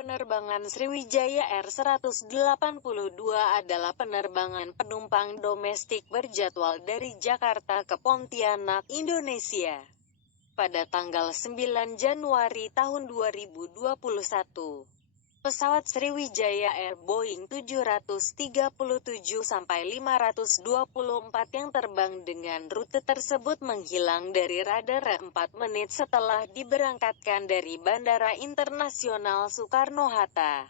Penerbangan Sriwijaya R182 adalah penerbangan penumpang domestik berjadwal dari Jakarta ke Pontianak, Indonesia, pada tanggal 9 Januari tahun 2021. Pesawat Sriwijaya Air Boeing 737-524 yang terbang dengan rute tersebut menghilang dari radar 4 menit setelah diberangkatkan dari Bandara Internasional Soekarno-Hatta.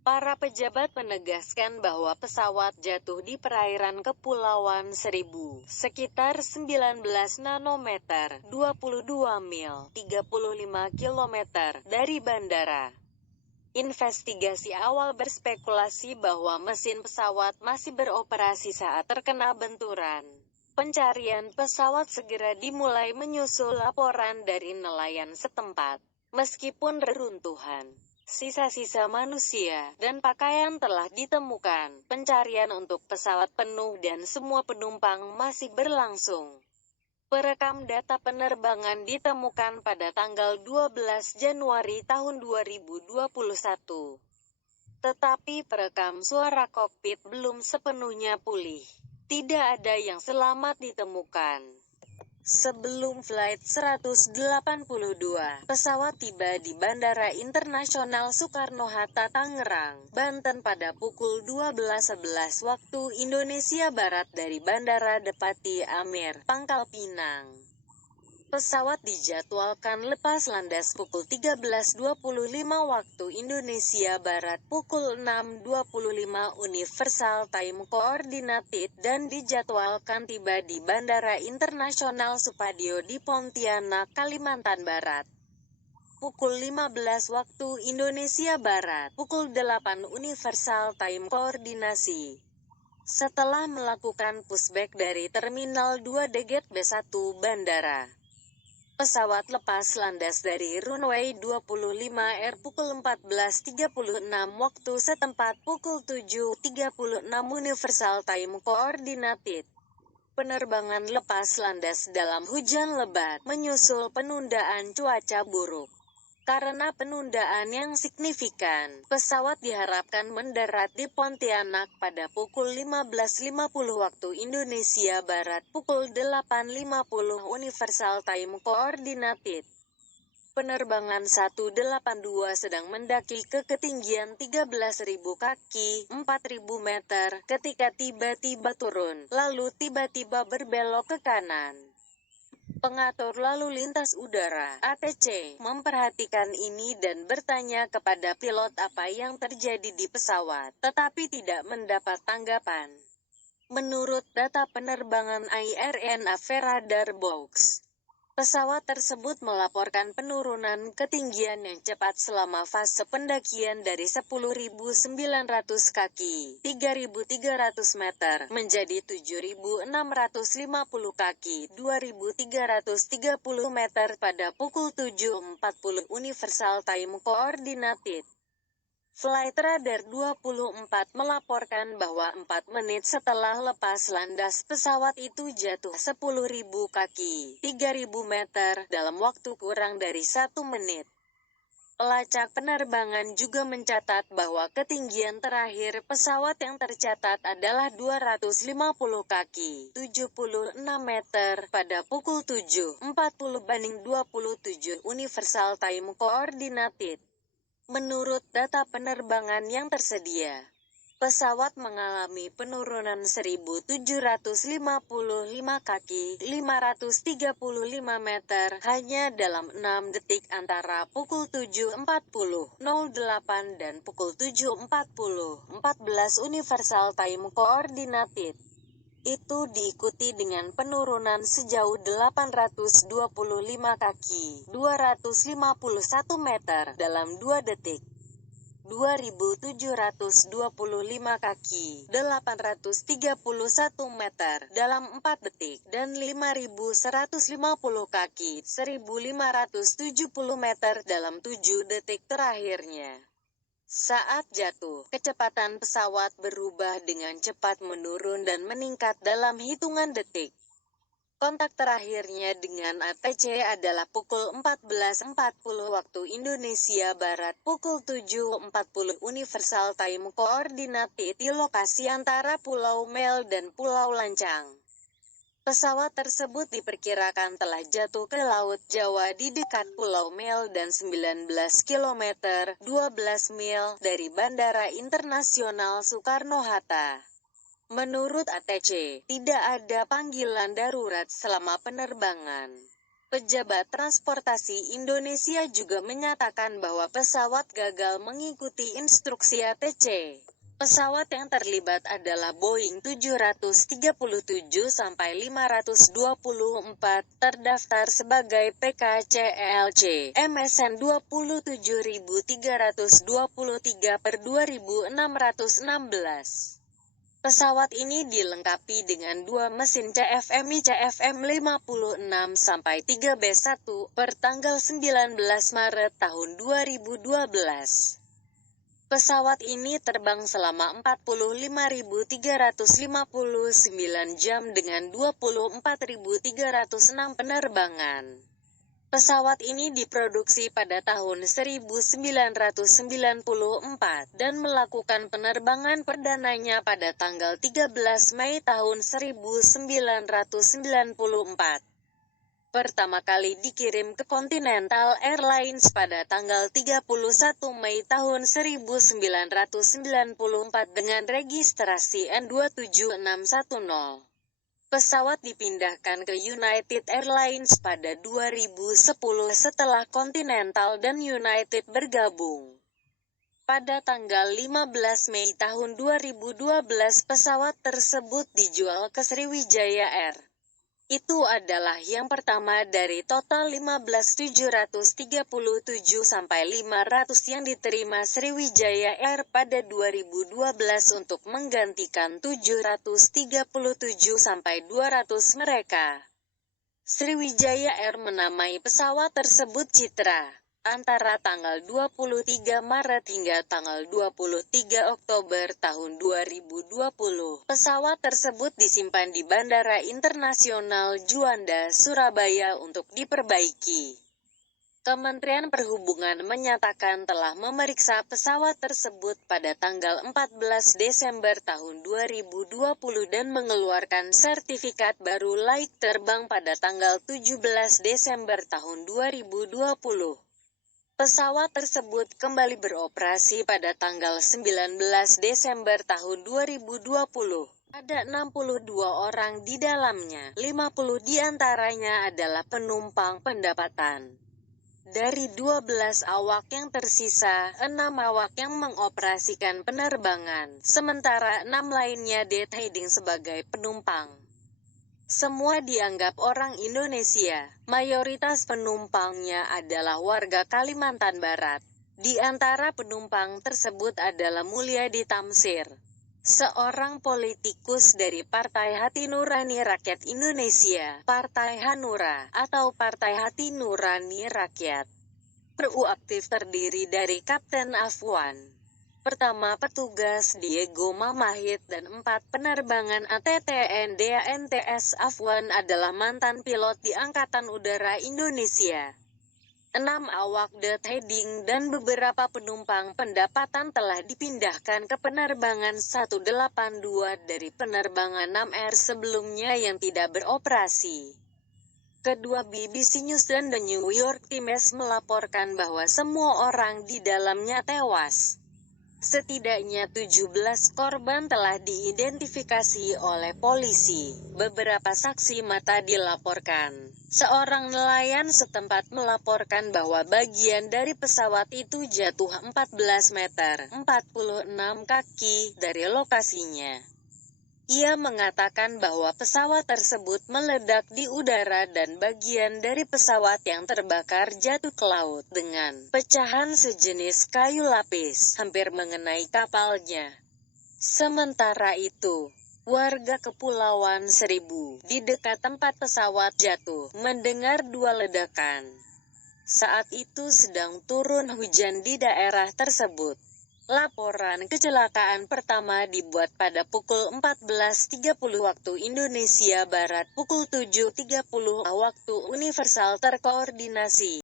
Para pejabat menegaskan bahwa pesawat jatuh di perairan Kepulauan Seribu, sekitar 19 nanometer, 22 mil, 35 kilometer, dari bandara. Investigasi awal berspekulasi bahwa mesin pesawat masih beroperasi saat terkena benturan. Pencarian pesawat segera dimulai menyusul laporan dari nelayan setempat. Meskipun reruntuhan, sisa-sisa manusia, dan pakaian telah ditemukan, pencarian untuk pesawat penuh dan semua penumpang masih berlangsung. Perekam data penerbangan ditemukan pada tanggal 12 Januari tahun 2021. Tetapi perekam suara kokpit belum sepenuhnya pulih. Tidak ada yang selamat ditemukan. Sebelum Flight 182, pesawat tiba di Bandara Internasional Soekarno-Hatta, Tangerang, Banten pada pukul 12.11 waktu Indonesia Barat dari Bandara Depati Amir, Pangkal Pinang. Pesawat dijadwalkan lepas landas pukul 13.25 waktu Indonesia Barat, pukul 6.25 Universal Time Coordinated, dan dijadwalkan tiba di Bandara Internasional Supadio di Pontianak, Kalimantan Barat, pukul 15 waktu Indonesia Barat, pukul 8 Universal Time Koordinasi. Setelah melakukan pushback dari Terminal 2 Deget B1 Bandara, pesawat lepas landas dari runway 25R pukul 14.36 waktu setempat, pukul 7.36 Universal Time Coordinated. Penerbangan lepas landas dalam hujan lebat, menyusul penundaan cuaca buruk. Karena penundaan yang signifikan, pesawat diharapkan mendarat di Pontianak pada pukul 15.50 waktu Indonesia Barat, pukul 8.50 Universal Time Coordinated. Penerbangan 182 sedang mendaki ke ketinggian 13.000 kaki, 4.000 meter, ketika tiba-tiba turun, lalu tiba-tiba berbelok ke kanan. Pengatur lalu lintas udara (ATC) memperhatikan ini dan bertanya kepada pilot apa yang terjadi di pesawat, tetapi tidak mendapat tanggapan. Menurut data penerbangan IRNAV Radar Box, pesawat tersebut melaporkan penurunan ketinggian yang cepat selama fase pendakian dari 10.900 kaki, 3.300 meter, menjadi 7.650 kaki, 2.330 meter pada pukul 7.40 Universal Time Coordinated. Flight Radar 24 melaporkan bahwa 4 menit setelah lepas landas pesawat itu jatuh 10.000 kaki, 3.000 meter, dalam waktu kurang dari 1 menit. Pelacak penerbangan juga mencatat bahwa ketinggian terakhir pesawat yang tercatat adalah 250 kaki, 76 meter, pada pukul 7.40/27 Universal Time Coordinated. Menurut data penerbangan yang tersedia, pesawat mengalami penurunan 1.755 kaki, 535 meter, hanya dalam 6 detik antara pukul 7.40.08 dan pukul 7.40.14 Universal Time Coordinated. Itu diikuti dengan penurunan sejauh 825 kaki, 251 meter, dalam 2 detik. 2.725 kaki, 831 meter, dalam 4 detik, dan 5.150 kaki, 1.570 meter, dalam 7 detik terakhirnya. Saat jatuh, kecepatan pesawat berubah dengan cepat menurun dan meningkat dalam hitungan detik. Kontak terakhirnya dengan ATC adalah pukul 14.40 waktu Indonesia Barat, pukul 7.40 Universal Time Coordinate di lokasi antara Pulau Mel dan Pulau Lancang. Pesawat tersebut diperkirakan telah jatuh ke Laut Jawa di dekat Pulau Mel dan 19 km, 12 mil, dari Bandara Internasional Soekarno-Hatta. Menurut ATC, tidak ada panggilan darurat selama penerbangan. Pejabat Transportasi Indonesia juga menyatakan bahwa pesawat gagal mengikuti instruksi ATC. Pesawat yang terlibat adalah Boeing 737-524, terdaftar sebagai PKCLC MSN 27323/2616. Pesawat ini dilengkapi dengan dua mesin CFMI-CFM 56-3B1 per tanggal 19 Maret tahun 2012. Pesawat ini terbang selama 45.359 jam dengan 24.306 penerbangan. Pesawat ini diproduksi pada tahun 1994 dan melakukan penerbangan perdananya pada tanggal 13 Mei tahun 1994. Pertama kali dikirim ke Continental Airlines pada tanggal 31 Mei tahun 1994 dengan registrasi N27610. Pesawat dipindahkan ke United Airlines pada 2010 setelah Continental dan United bergabung. Pada tanggal 15 Mei tahun 2012 pesawat tersebut dijual ke Sriwijaya Air. Itu adalah yang pertama dari total 15.737-500 yang diterima Sriwijaya Air pada 2012 untuk menggantikan 737-200 mereka. Sriwijaya Air menamai pesawat tersebut Citra. Antara tanggal 23 Maret hingga tanggal 23 Oktober tahun 2020, pesawat tersebut disimpan di Bandara Internasional Juanda, Surabaya untuk diperbaiki. Kementerian Perhubungan menyatakan telah memeriksa pesawat tersebut pada tanggal 14 Desember tahun 2020 dan mengeluarkan sertifikat baru layak terbang pada tanggal 17 Desember tahun 2020. Pesawat tersebut kembali beroperasi pada tanggal 19 Desember tahun 2020. Ada 62 orang di dalamnya, 50 diantaranya adalah penumpang pendapatan. Dari 12 awak yang tersisa, 6 awak yang mengoperasikan penerbangan, sementara 6 lainnya detailing sebagai penumpang. Semua dianggap orang Indonesia. Mayoritas penumpangnya adalah warga Kalimantan Barat. Di antara penumpang tersebut adalah Mulyadi Tamsir, seorang politikus dari Partai Hati Nurani Rakyat Indonesia, Partai Hanura, atau Partai Hati Nurani Rakyat. PRU aktif terdiri dari Kapten Afwan pertama petugas Diego Mamahit dan 4 penerbangan ATTN DANTS. Afwan adalah mantan pilot di Angkatan Udara Indonesia. 6 awak detailing dan beberapa penumpang pendapatan telah dipindahkan ke penerbangan 182 dari penerbangan 6R sebelumnya yang tidak beroperasi. Kedua BBC News dan The New York Times melaporkan bahwa semua orang di dalamnya tewas. Setidaknya 17 korban telah diidentifikasi oleh polisi. Beberapa saksi mata dilaporkan. Seorang nelayan setempat melaporkan bahwa bagian dari pesawat itu jatuh 14 meter, 46 kaki, dari lokasinya. Ia mengatakan bahwa pesawat tersebut meledak di udara dan bagian dari pesawat yang terbakar jatuh ke laut dengan pecahan sejenis kayu lapis hampir mengenai kapalnya. Sementara itu, warga Kepulauan Seribu di dekat tempat pesawat jatuh mendengar 2 ledakan. Saat itu sedang turun hujan di daerah tersebut. Laporan kecelakaan pertama dibuat pada pukul 14.30 waktu Indonesia Barat, pukul 7.30 waktu universal terkoordinasi.